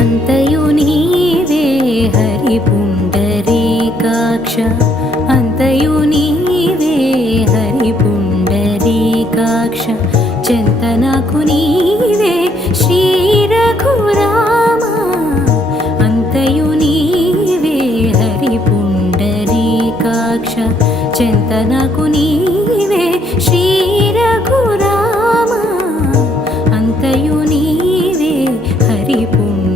అంతయు నీవే హరి పుండరీకాక్ష అంతయు నీవే హరి పుండరీకాక్ష చింతనకు నీవే శ్రీ రఘురామ అంతయు నీవే హరి పుండరీకాక్ష చింతనకు నీవే శ్రీ రఘురామ అంతయు నీవే హరి పుండరీకాక్ష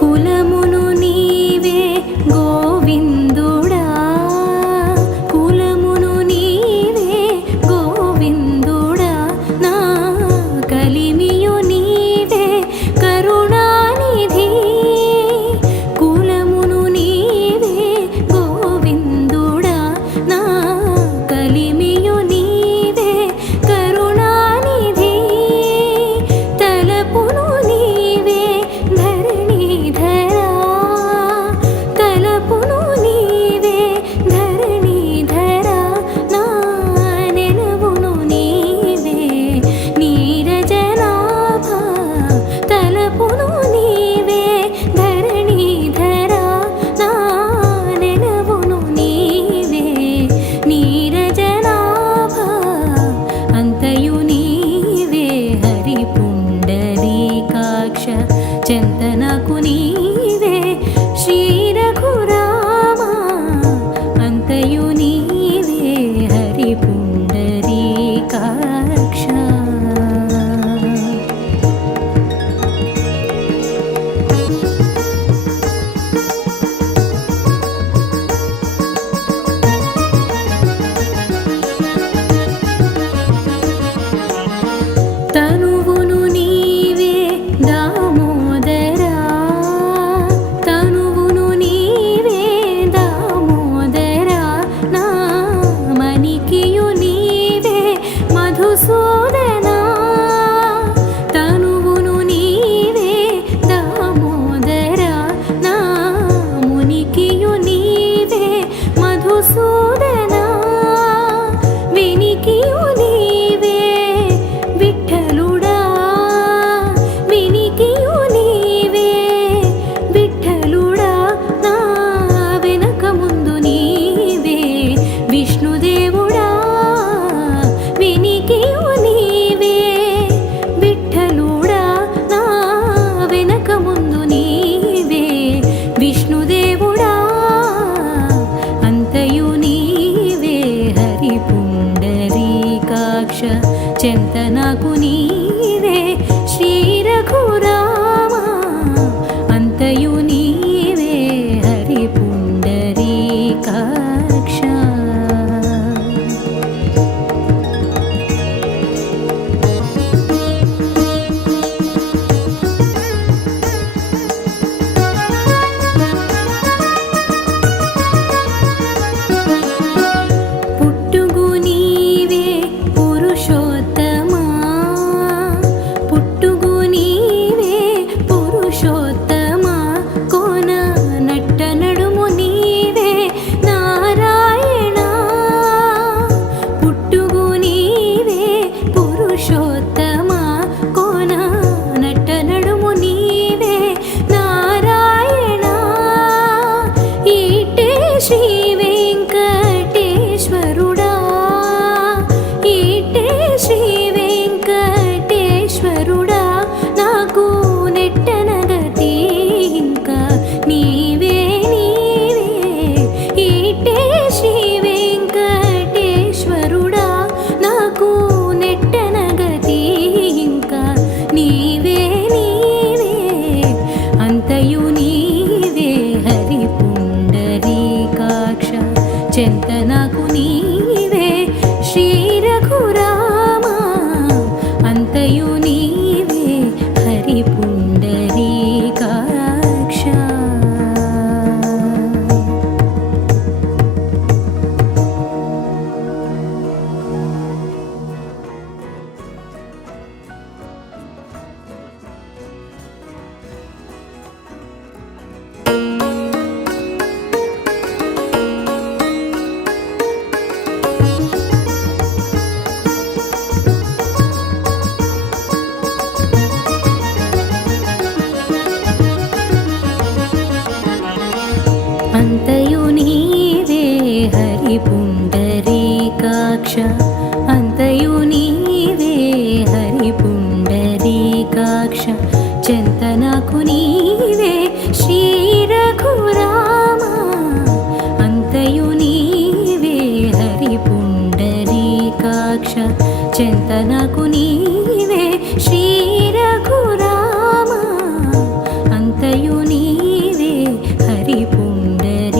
కులమును నీవే గోవిందుడా కులమును నీవే గోవిందుడా నా కలిమియు నీవే కరుణానిధి కులమును నీవే గోవిందుడా నా కలిమియు నీవే కరుణానిధి తలపును నీవే ధరణీధరా తలపును నీవే ధరణీధరా నా నెలవును నీవే నీరజనాభ తలపును నీవే ధరణీధరా నా నెలవును నీవే నీరజనాభ అంతయు నీవే హరి పుండరీకాక్ష చింతనకు నీవే శ్రీ రఘురామ అంతయు నీవే హరి పుండరీకాక్ష తనువును నీవే దామోదరా తనువును నీవే దామోదరా నా మణికియు నీవే మధుసూదనా తనువును నీవే దామోదరా నా మునికియు నీవే మధుసూదనా వినికియు నీవే విఠలుడా వినికియు నీవే విఠలుడా నా వెనక ముందు నీవే విష్ణుదేవుడా వినికియు నీవే విఠలుడా నా వెనక ముందు నీవే విష్ణుదేవుడా అంతయు నీవే హరి పుండరీకాక్ష చింతనకు నీవే శ్రీ రఘురామ అంతయు నీవే హరి పుండరీకాక్ష పుట్టుగు నీవే పురుషోత్తమా నాకు నీవే శ్రీ రఘురామ అంతయు నీవే హరి పుండరీకాక్ష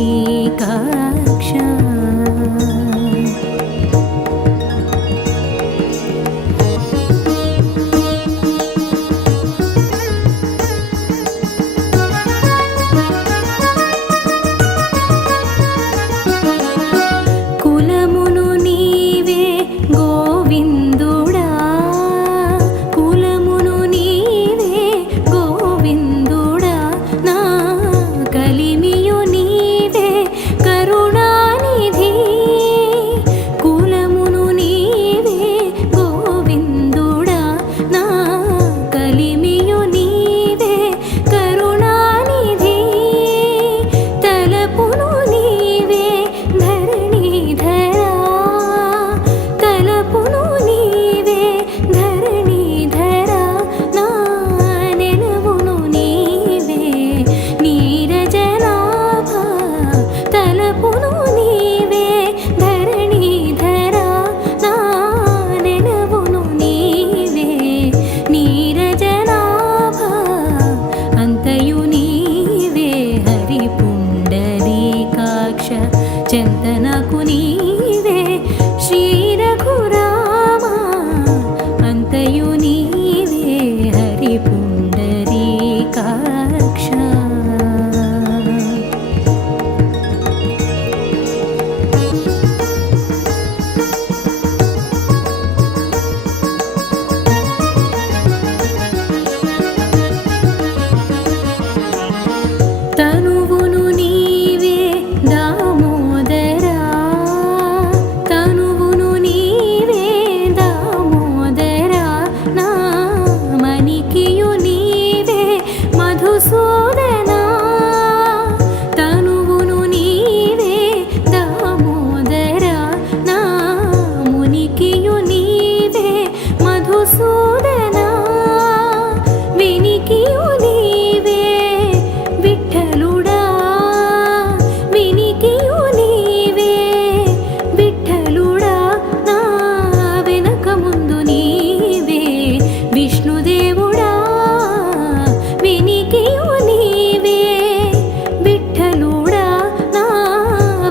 చెంతనకు నీవే శ్రీ రఘురామ అంతయు నీవే హరి పుండరీకాక్ష తనువును నీవే దామోదరా తనువును నీవే దామోదరా నా మణికియు నీవే మధుసూదనా తనువును నీవే దామోదరా నా మునికియు నీవే మధుసూదనా వినికియు నీవే విఠలుడా వినికియు నీవే విఠలుడా నా వెనక ముందు నీవే విష్ణుదేవుడా వినికియు నీవే విఠలుడా నా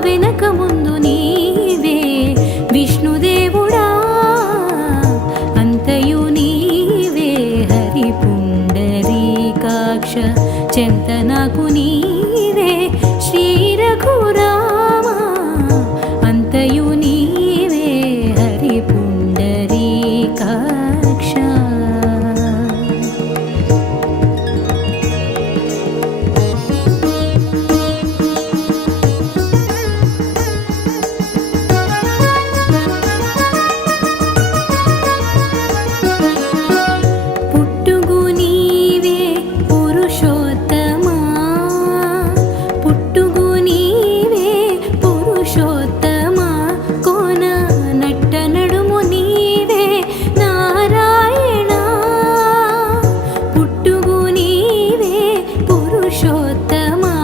వెనక ముందు నీవే విష్ణుదేవుడా అంతయు నీవే హరి పుండరీకాక్ష చెంతనకు నీవే శ్రీ రఘురామ అంతయు నీవే హరి పుండరీకాక్ష పుట్టుగు నీవే పురుషోత్తమా పుట్టుగు నీవే పురుషోత్తమా కోన నట్ట నడుము నీవే నారాయణ పుట్టుగు నీవే పురుషోత్తమా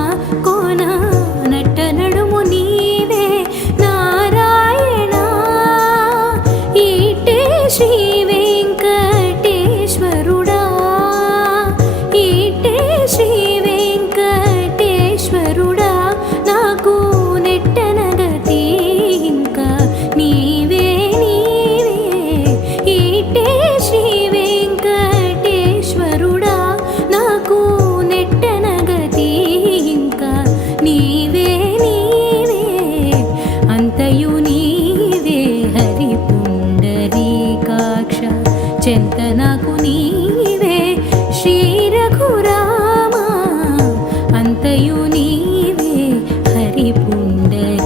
కోన నట్ట నడుము నీవే నారాయణ ఈటే శ్రీ వెంకటేశ్వరుడా ఈటే శ్రీ వెంకటేశ్వరుడా నాకు నెట్టనగతి ఇంకా నీవే నీవే ఈటే శ్రీ వెంకటేశ్వరుడా నాకు నెట్టనగతి ఇంకా నీవే నీవే అంతయు నీవే హరి పుండరీకాక్ష చెంతనకు నీవే శ్రీ రఘురామ అంతయు నీవే హరి పుండరీకాక్ష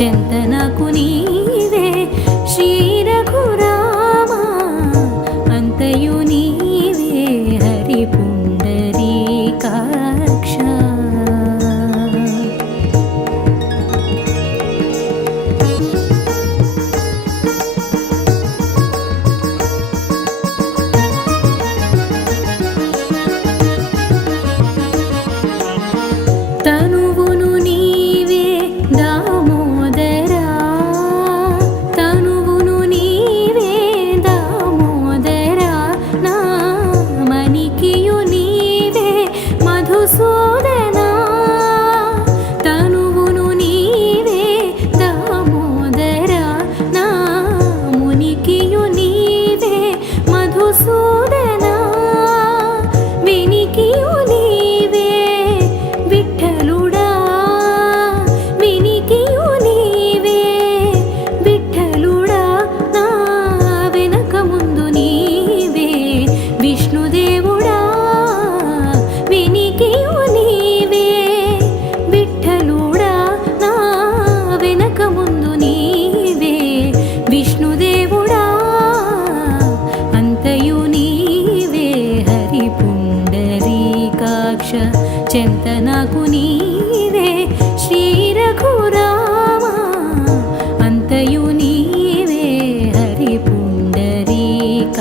చెంతనకు నీవే శ్రీ రఘురామా అంతయు నీవే హరి పుండరీకాక్ష. తనువును నీవే దామోదరా తనువును నీవే దామోదరా నా మణికియు నీవే మధుసూదనా తనువును నీవే దామోదరా నా మునికియు నీవే మధుసూదనా వినికియు నీవే విఠలుడా వినికియు నీవే విఠలుడా నా వెనక ముందు నీవే విష్ణుదేవుడా వినికియు నీవే విఠలుడా నా వెనక ముందు నీవే విష్ణుదేవుడా అంతయు నీవే హరి పుండరీకాక్ష. చెంతనకు నీవే శ్రీ రఘురామా అంతయు నీవే హరి పుండరీకాక్ష.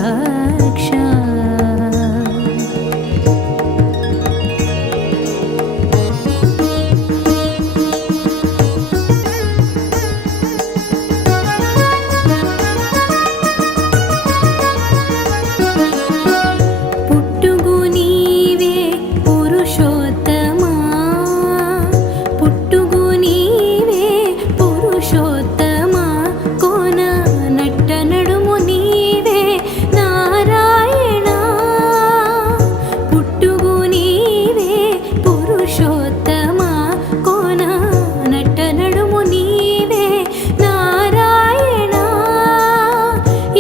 పుట్టుగు నీవే పురుషోత్తమా పుట్టుగు నీవే పురుషోత్తమా కోన నట్ట నడుము నీవే నారాయణ పుట్టుగు నీవే పురుషోత్తమా కోన నట్ట నడుము నీవే నారాయణ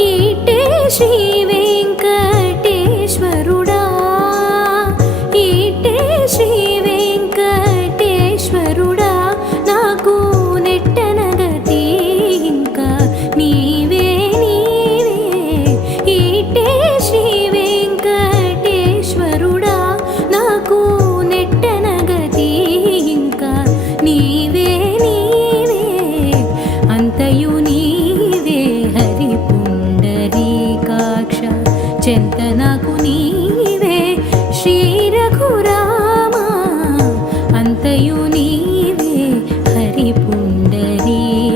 ఈటే శ్రీ వెంకటేశ్వరుడా ఈటే శ్రీ వెంకటేశ్వరుడా నాకు నెట్టనగతి ఇంకా నీవే నీవే ఈటే శ్రీ వెంకటేశ్వరుడా నాకు నెట్టనగతి ఇంకా నీవే నీవే అంతయు నీవే హరి పుండరీకాక్ష. చెంతనకు నీవే శ్రీ రఘురామా అంతయు నీవే హరి పుండరీకాక్ష.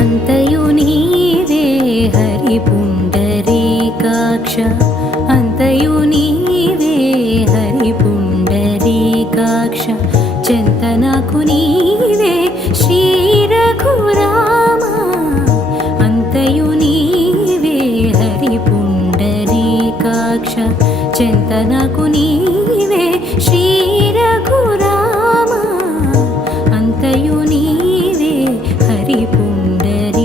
అంతయు నీవే హరి పుండరీకాక్ష అంతయు నీవే హరి పుండరీకాక్ష. చెంతనకు నీవే శ్రీ రఘురామా అంతయు నీవే హరి పుండరీకాక్ష. చెంతనకు నీవే శ్రీ రఘురామా అంతయు నీవే హరి పుండరీకాక్ష.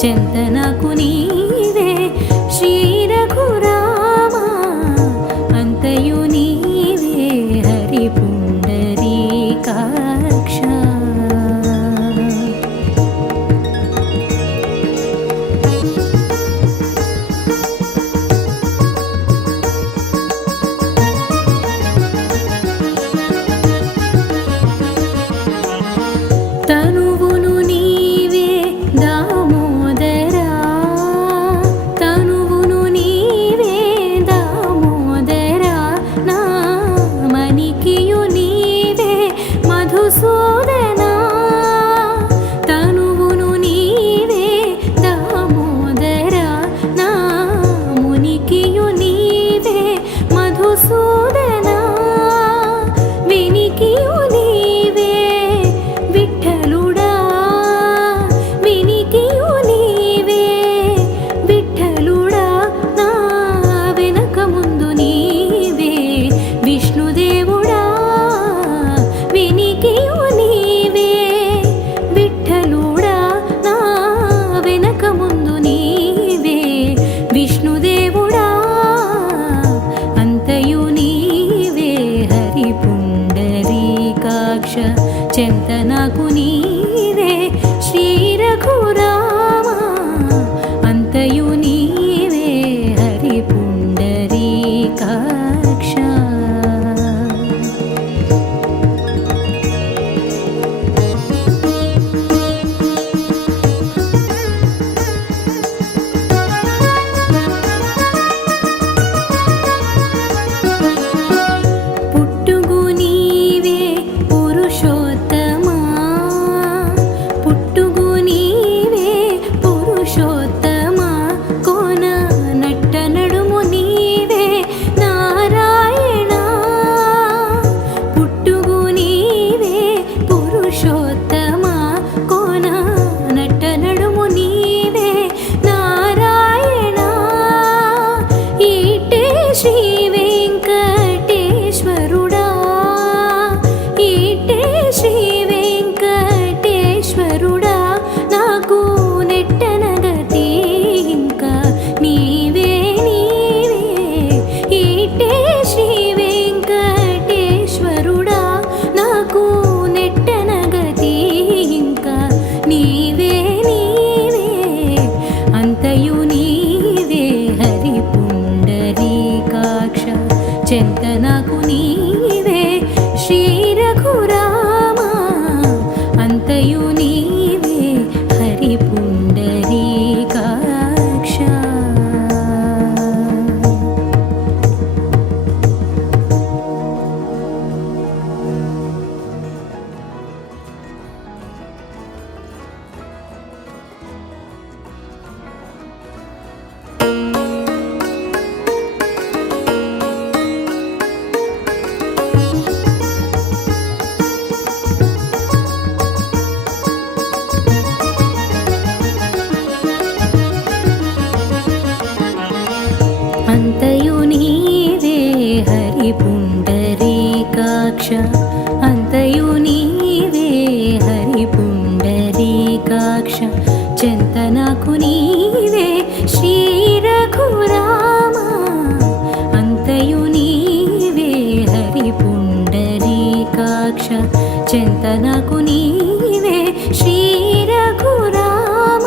చెంతనకు నీవే శ్రీ రఘురామ అంతయు నీవే హరి పుండరీకాక్ష తనువును నీవే దామోదరా తనువును నీవే దామోదరా నా మణికియు నీవే మధుసూదనా తనువును నీవే దామోదరా నా మునికియు నీవే మధుసూదనా వినికియు నీవే విఠలుడా వినికియు నీవే విఠలుడా నా వెనక ముందు నీవే విష్ణుదేవుడా వినికియు నీవే విఠలుడా నా వెనక ముందు నీవే విష్ణుదేవుడా అంతయు నీవే హరి పుండరీకాక్ష చెంతనకు నీవే శ్రీ రఘురామ అంతయు నీవే హరి పుండరీకాక్ష పుట్టుగు నీవే పురుషోత్తమా పుట్టుగు నీవే పురుషోత్తమా కోన నట్ట నడుము నీవే నారాయణ పుట్టుగు నీవే పురుషోత్తమా కోన నట్ట నడుము నీవే నారాయణ ఈటే శ్రీ వెంకటేశ్వరుడా ఈటే శ్రీ వెంకటేశ్వరుడా నాకు నెట్టనగతి ఇంకా నీవే నీవే ఈటే శ్రీ వెంకటేశ్వరుడా నాకు నెట్టనగతి ఇంకా నీవే నీవే అంతయు నీవే హరి పుండరీకాక్ష చెంతనకు నీవే శ్రీ రఘురామ అంతయు నీవే హరి పుండరీకాక్ష అంతయు నీవే హరి పుండరీకాక్ష అంతయు నీవే హరి పుండరీకాక్ష చెంతనకు నీవే శ్రీ రఘురామ అంతయు నీవే హరి పుండరీకాక్ష చెంతనకు నీవే శ్రీ రఘురామ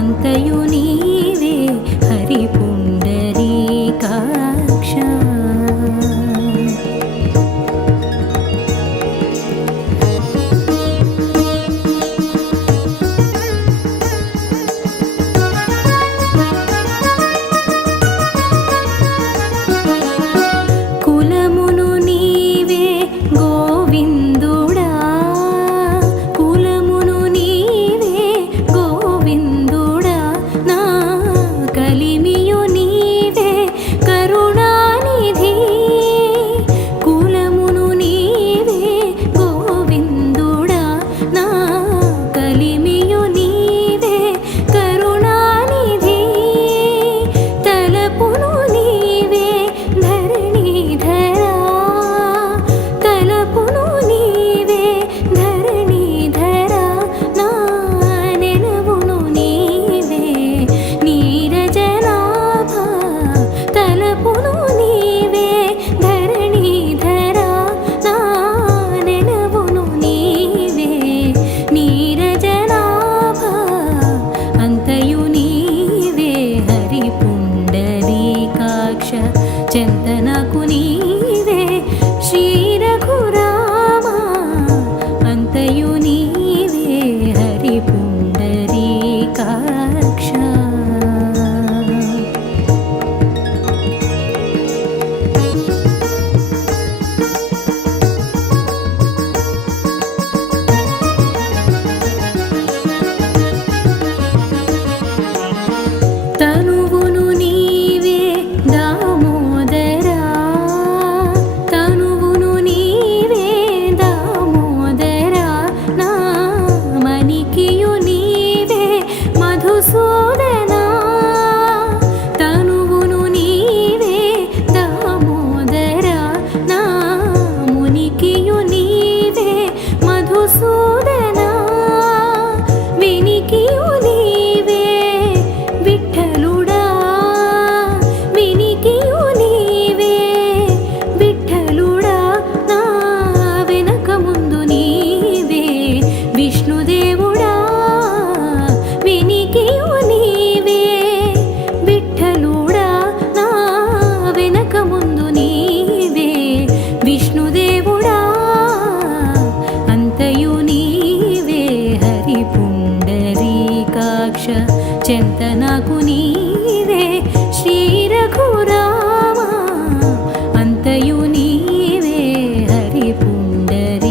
అంతయు నీవే హరి పుండరీకాక్ష కులమును నీవే గోవిందుడా చెంత నాకు నీవే శ్రీ రఘురామ అంతయు నీవే హరి పుండరీకాక్ష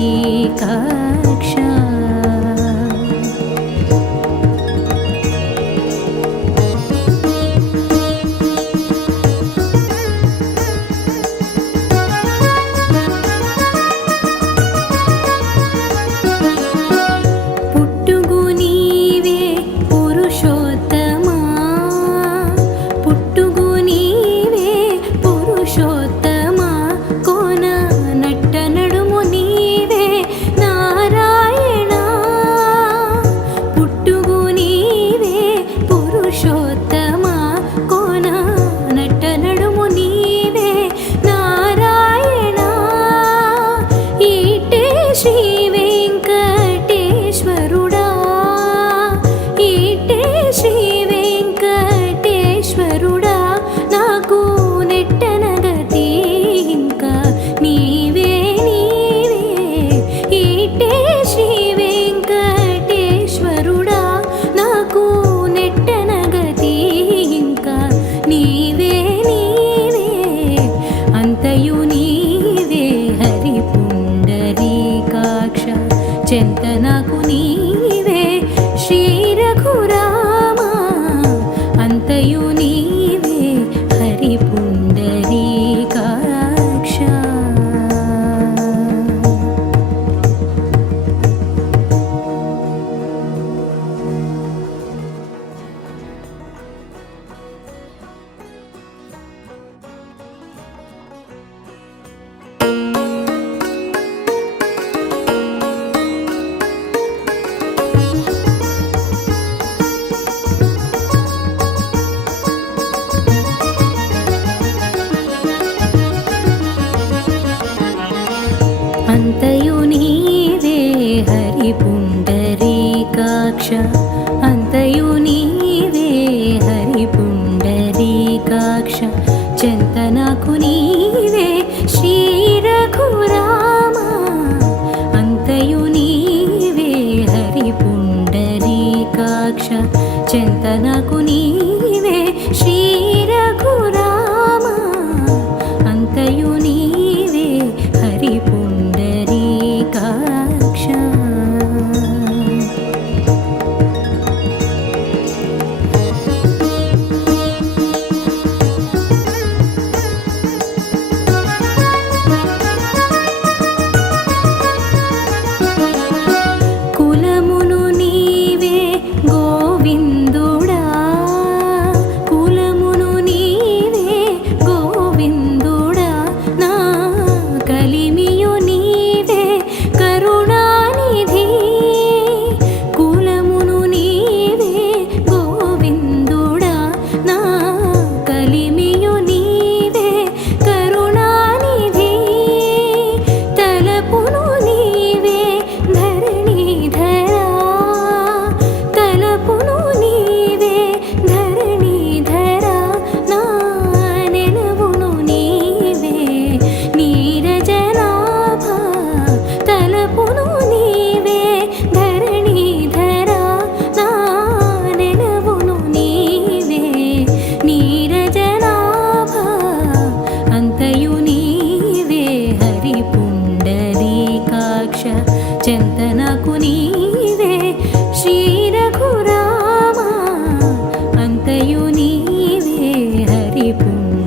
చెంత నాకు నీవే శ్రీ రఘురామ అంతయు నీవే హరి పుండరీకాక్ష అంతయు నీవే హరి పుండరీకాక్ష అంతయు నీవే హరి పుండరీకాక్ష చెంత నాకు నీవే శ్రీ రఘురామ అంతయు నీవే హరి పుండరీకాక్ష చెంత నాకు నీవే శ్రీ రఘురామ అంతయు నీవే హరి పుండరీకాక్ష కులమును నీవే గోవిందుడా కులమును నీవే గోవిందుడా నా కలిమియు నీవే కరుణానిధి కులమును నీవే గోవిందుడా నా కలిమియు నీవే కరుణానిధి తలపును నీవే ధరణీధరా తలపును నీవే ధరణీధరా నా నెలవును నీవే నీరజనాభ తలపును నీవే ధరణీధరా నా నెలవును నీవే నీరజనాభ అంతయు నీవే హరి పుండరీకాక్ష చెంత నాకు నీవే శ్రీ రఘురామ అంతయు నీవే హరి పుండరీకాక్ష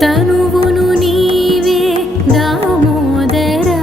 తనువును నీవే దామోదరా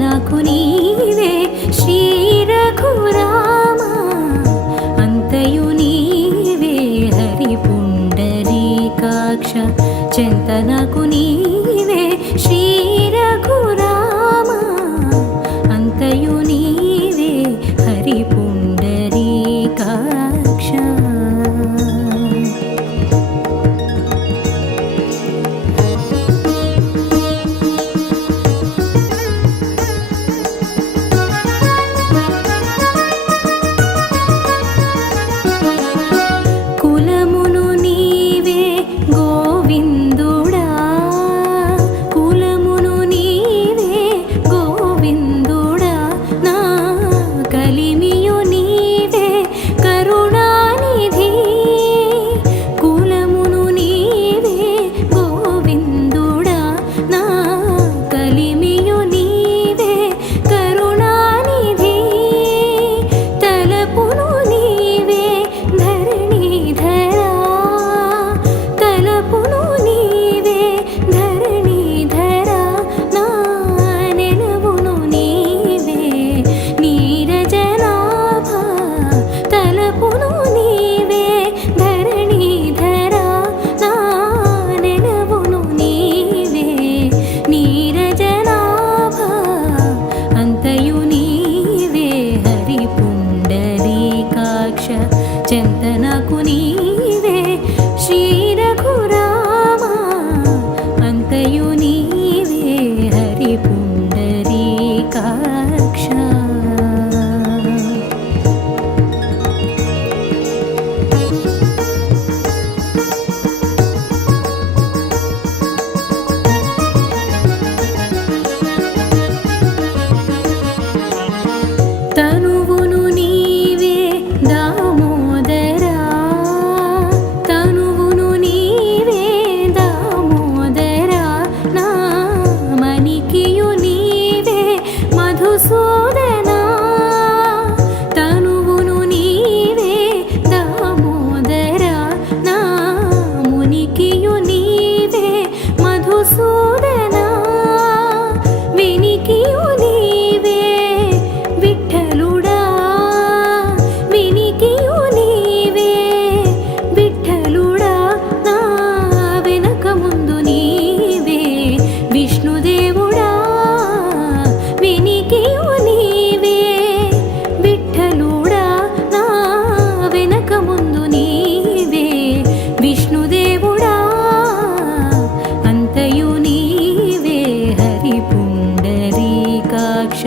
నాకు నీవే శ్రీ రఘురామ అంతయు నీవే హరి పుండరీకాక్ష చెంత నాకు నీవే శ్రీ రఘురామ అంతయు నీవే హరి పుండరీకాక్ష కులమును నీవే గోవిందుడా కులమును నీవే గోవిందుడా నా కలిమియు నీవే కరుణానిధి కులమును నీవే గోవిందుడా నా కలిమియు నీవే కరుణానిధి తలపును నీవే ధరణీధరా తలపును నీవే ధరణీధరా నా నెలవును నీవే నీరజనాభ తలపును నీవే ధరణీధరా నా నెలవును నీవే నీరజనాభ అంతయు నీవే హరి పుండరీకాక్ష చెంత నాకు నీవే శ్రీ రఘురామ అంతయు నీవే హరి పుండరీకాక్ష తనువును నీవే దామోదరా తనువును నీవే దామోదరా నా మణికియు నీవే మధుసూదనా తనువును నీవే దామోదరా నా మునికియు నీవే మధుసూదనా వినికియు నీవే విఠలుడా వినికియు నీవే విఠలుడా నా వెనక ముందు నీవే విష్ణుదేవుడా వినికియు నీవే విఠలుడా నా వెనక ముందు నీవే విష్ణుదేవుడా అంతయు నీవే హరి పుండరీకాక్ష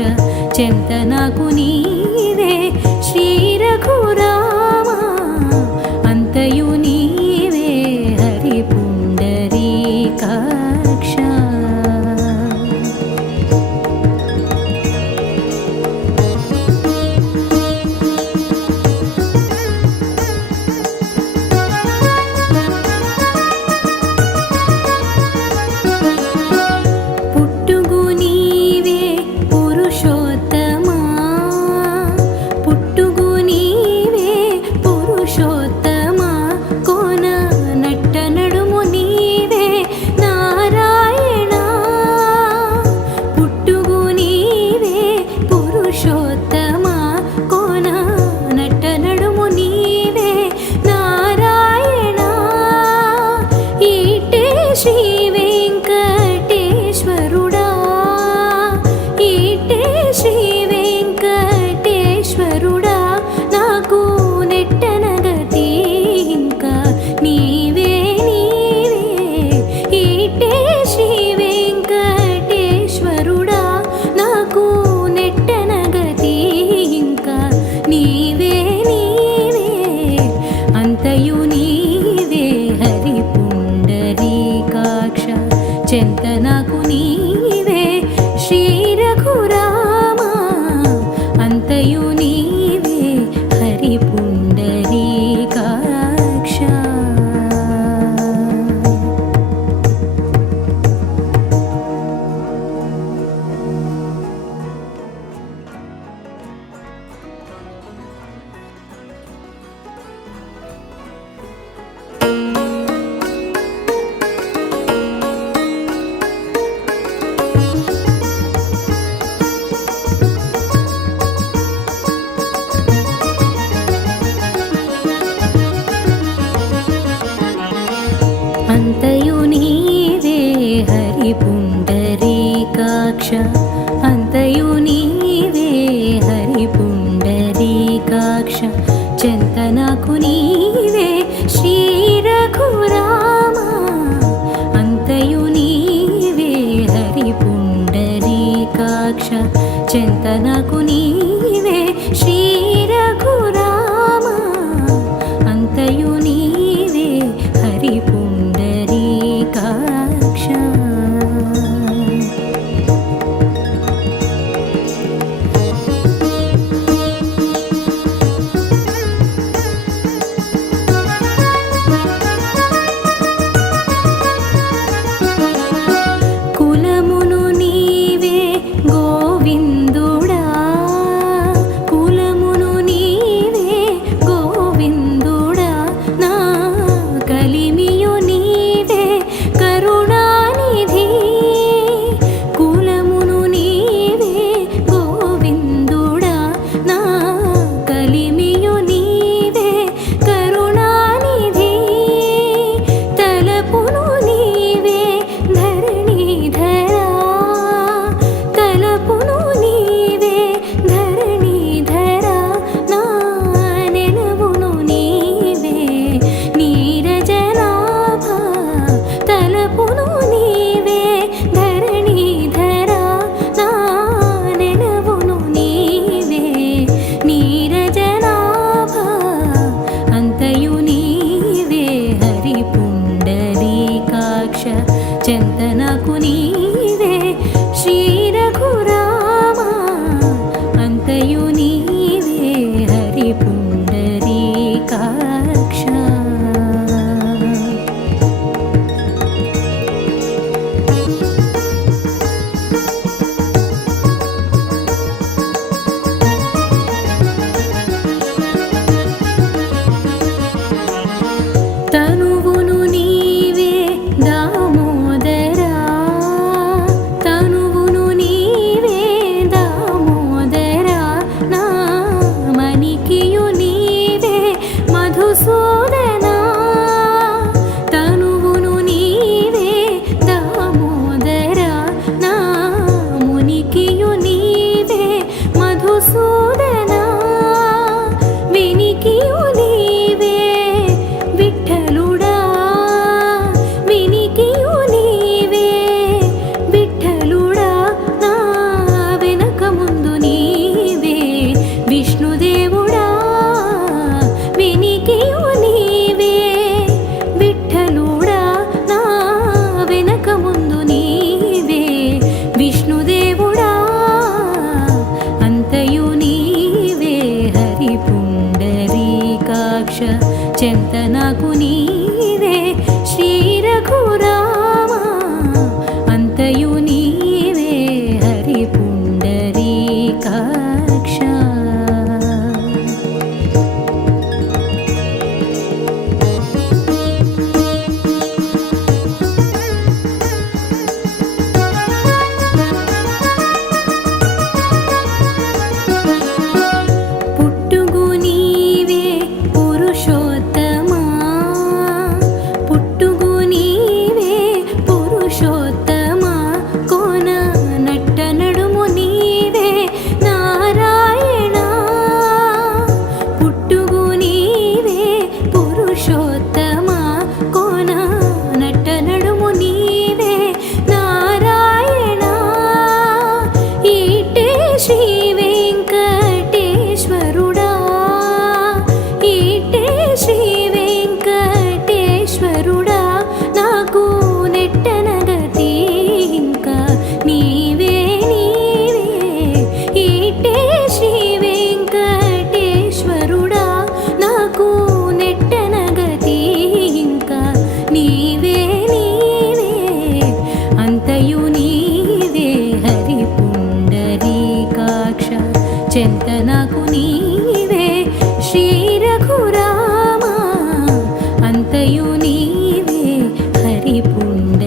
చెంత నాకు నీవే శ్రీ రఘురామ అంతయు నీవే హరి పుండరీకాక్ష పుట్టుగు నీవే పురుషోత్తమా చెంత నాకు నీవే శ్రీ రఘురామ అంతయు నీవే హరి పుండరీకాక్ష చెంత నాకు నీవే శ్రీ రఘురామ అంతయు నీవే హరి పుండరీకాక్ష తనువును నీవే దామోదరా తనువును నీవే దామోదరా నా మణికియు నీవే మధుసూదనా తనువును నీవే దామోదరా నా మునికియు నీవే మధుసూదనా వినికియు నీవే విఠలుడా వినికియు నీవే విఠలుడా నా వెనక ముందు నీవే విష్ణుదేవుడా వినికియు నీవే విఠలుడా నా వెనక ముందు నీవే విష్ణుదేవుడా అంతయు నీవే హరి పుండరీకాక్ష చెంత నాకు నీవే శ్రీ రఘురామ అంతయు నీవే హరి పుండరీకాక్ష పుట్టుగు నీవే పురుషోత్తమా పుట్టుగు నీవే పురుషోత్తమా కోన నట్ట నడుము నీవే నారాయణ పుట్టుగు నీవే పురుషోత్తమా కోన నట్ట నడుము నీవే నారాయణ ఈటే శ్రీ వెంకటేశ్వరుడా ఈటే శ్రీ వెంకటేశ్వరుడా నాకు నెట్టనగతి ఇంకా నీవే నీవే ఈటే శ్రీ వెంకటేశ్వరుడా నాకు నెట్టనగతి ఇంకా నీవే నీవే అంతయు నీవే హరి పుండరీకాక్ష చెంత నాకు నీవే శ్రీ రఘురామ అంతయు నీవే హరి పుండరీకాక్ష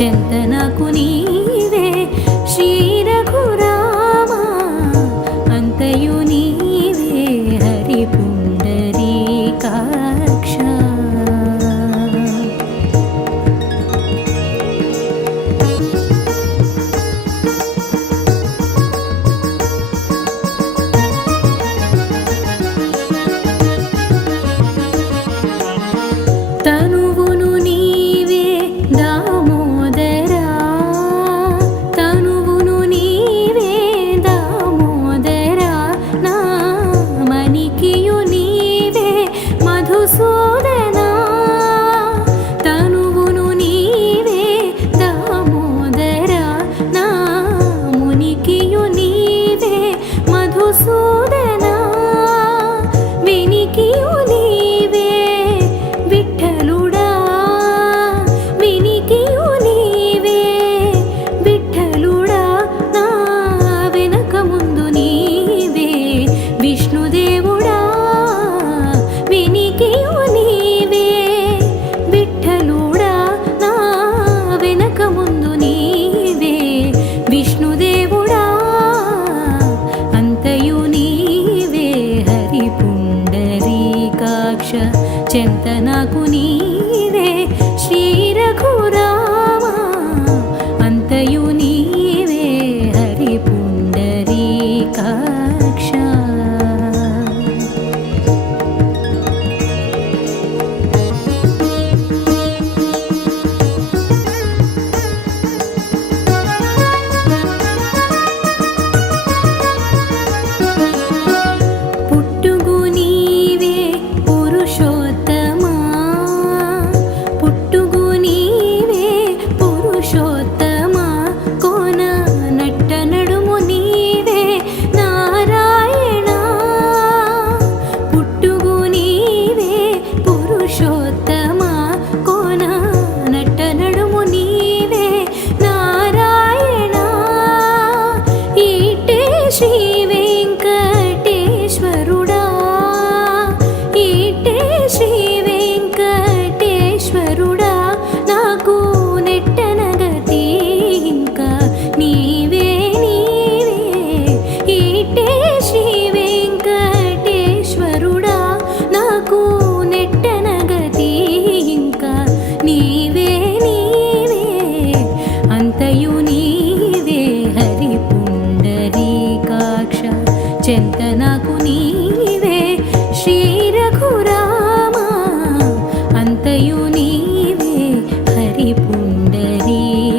చెంత నాకు నీవే శ్రీ రఘురామా అంతయు నీవే హరి పుండరీకాక్ష. తనువును నీవే దామోదరా తనువును నీవే దామోదరా నా మణికియు నీవే మధుసూదనా తనువును నీవే దామోదరా నా మునికియు నీవే మధుసూదనా వినికియు నీవే విఠలుడా వినికియు నీవే విఠలుడా నా వెనక ముందు నీవే విష్ణుదేవుడా వినికియు నీవే విఠలుడా నా వెనక ముందు నీవే విష్ణుదేవుడా అంతయు నీవే హరి పుండరీకాక్ష. చెంత నాకు నీవే శ్రీ రఘురామా అంతయు నీవే హరి పుండరీకాక్ష. పుట్టుగు నీవే పురుషోత్తమా పుట్టుగు నీవే పురుషోత్తమా కోన నట్ట నడుము నీవే నారాయణ పుట్టుగు నీవే పురుషోత్తమా కోన నట్ట నడుము నీవే నారాయణ ఈటే శ్రీ వెంకటేశ్వరుడా ఈటే శ్రీ వెంకటేశ్వరుడా నాకు నెట్టనగతి ఇంకా నీవే నీవే ఈటే శ్రీ వెంకటేశ్వరుడా నాకు నెట్టనగతి ఇంకా నీవే నీవే అంతయు నీవే హరి పుండరీకాక్ష. చెంత నాకు నీవే శ్రీ రఘురామా అంతయు నీవే హరి పుండరీకాక్ష.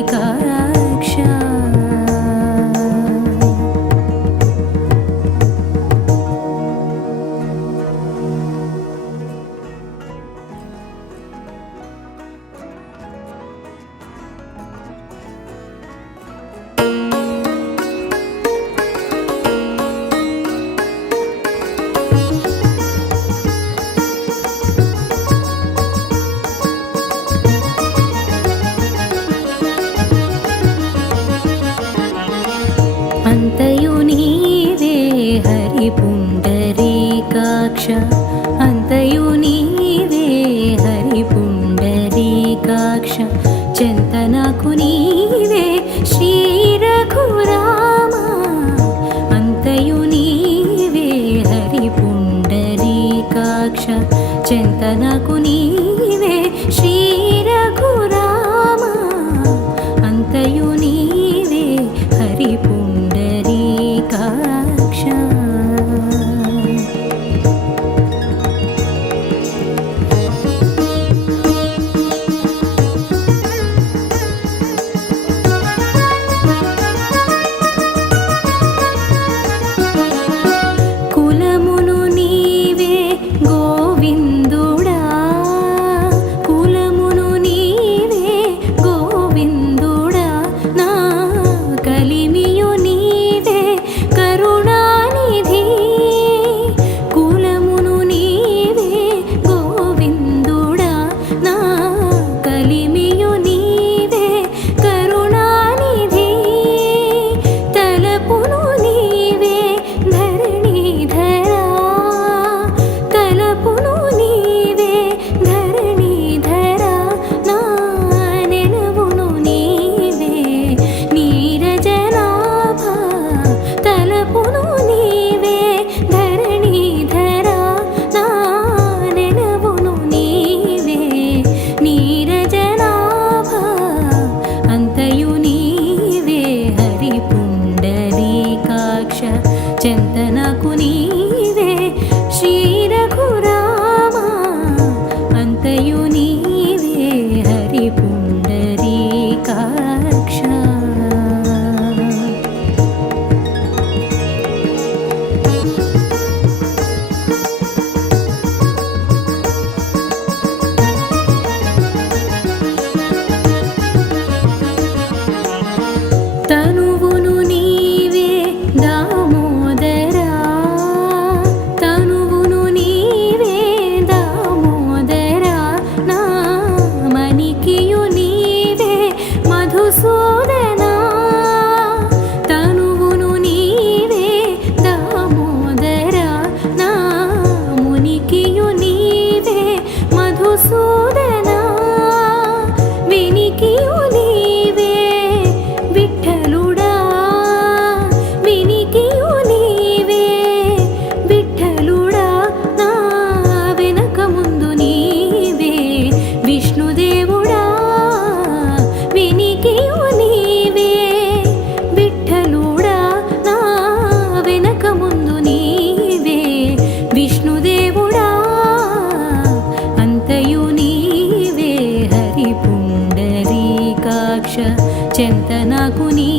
అంతయు నీవే హరి పుండరీకాక్ష అంతయు నీవే హరి పుండరీకాక్ష. చెంత నాకు నీవే శ్రీ రఘురామా అంతయు నీవే హరి పుండరీకాక్ష. చెంత నాకు నీవే శ్రీ రఘురామా అంతయు నీవే హరి పుండరీకాక్ష. చింతనకు నీ